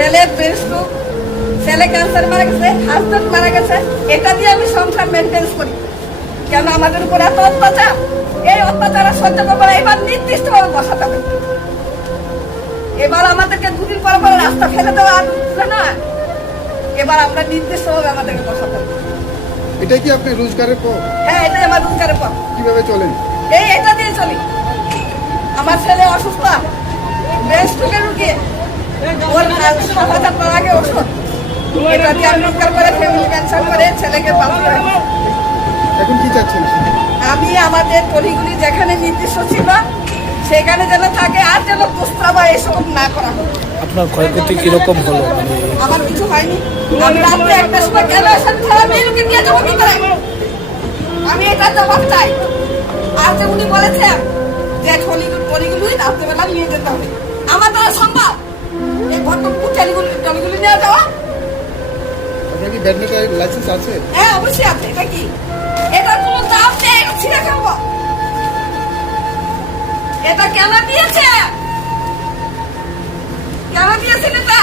ছেলে brain stroke, ছেলে cancer মারা গেছে, হাজবেন্ড মারা গেছে, এটা দিয়ে আমি সংসার মেনটেন করি। কেন আমাদের উপর এত অত্যাচার? এই অত্যাচার সহ্য করবো না, এবার নির্দিষ্টভাবে বসাতে হবে। এবার আমাদেরকে দুদিন পরে পরে রাস্তা ফেলে দেওয়া না, এবার আমরা নির্দিষ্টভাবে আমাদেরকে বসাতে হবে। এটা কি আপনি রোজগারের পথ? হ্যাঁ, এটাই আমার রোজগারের পথ। কিভাবে চলেন? এটা দিয়ে চলি। আমার ছেলে অসুস্থ, ব্রেন স্ট্রোকের রুগী, ওর 7,000 টাকা আগে ওষুধ, এটা দিয়ে আমি রোজগার করে ফ্যামিলি ক্যান্সার করে ছেলেকে পালতে হয়। এখন কি চাচ্ছেন? আমি আমাদের পরিগুলি যেখানে নির্দিষ্ট ছিল সেখানে যেন থাকে, আর যেন প্রস্তাবা এসব না করা হয়। আপনার ক্ষয়ক্ষতি কিরকম হলো? আমার কিছু হয়নি। আমি রাত্রে একটার সময় কেন এসে মেয়েকে নিয়ে যাবো ভিতরে? আমি এটা জবাব চাই। আর যে উনি বলেছেন যে পরিগুলি রাত্রেবেলা নিয়ে যেতে হবে, আমার দ্বারা সম্ভব এই ভট্টপুর টলিগুলি নিয়ে যাওয়া? আপনার কি ব্যাডমিন্টন লাইসেন্স আছে? হ্যাঁ, অবশ্যই আছে। এটা কি, এটার কোনো দাম নেই, এটা ছিঁড়ে খাবো। এটা কেন দিয়েছে? কেন দিয়েছেন এটা?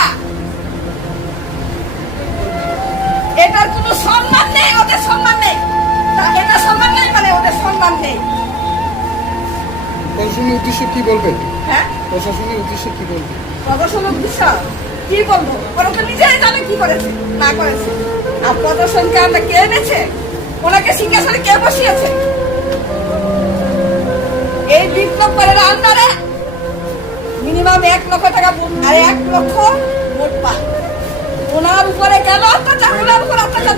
এটার কোনো সম্মান নেই, ওদের সম্মান নেই। এটা সম্মান নেই মানে ওদের সম্মান নেই। প্রশাসনের উদ্দেশ্যে কি বলবেন? হ্যাঁ, প্রশাসনের উদ্দেশ্যে কি বলবেন? প্রদর্শনের উদ্দেশ্য কি বলবো? ওনাকে নিজেরাই জানে কি করেছে না করেছে। আর প্রদর্শনকে আমরা কে এনেছে? ওনাকে সিংহাসনে কে বসিয়েছে? এই বিপ্লব করে আন্ডারে মিনিমাম 1 লক্ষ টাকা আর 1 লক্ষ ভোট পায়। ওনার উপরে কেন অত্যাচার? ওনার উপর অত্যাচার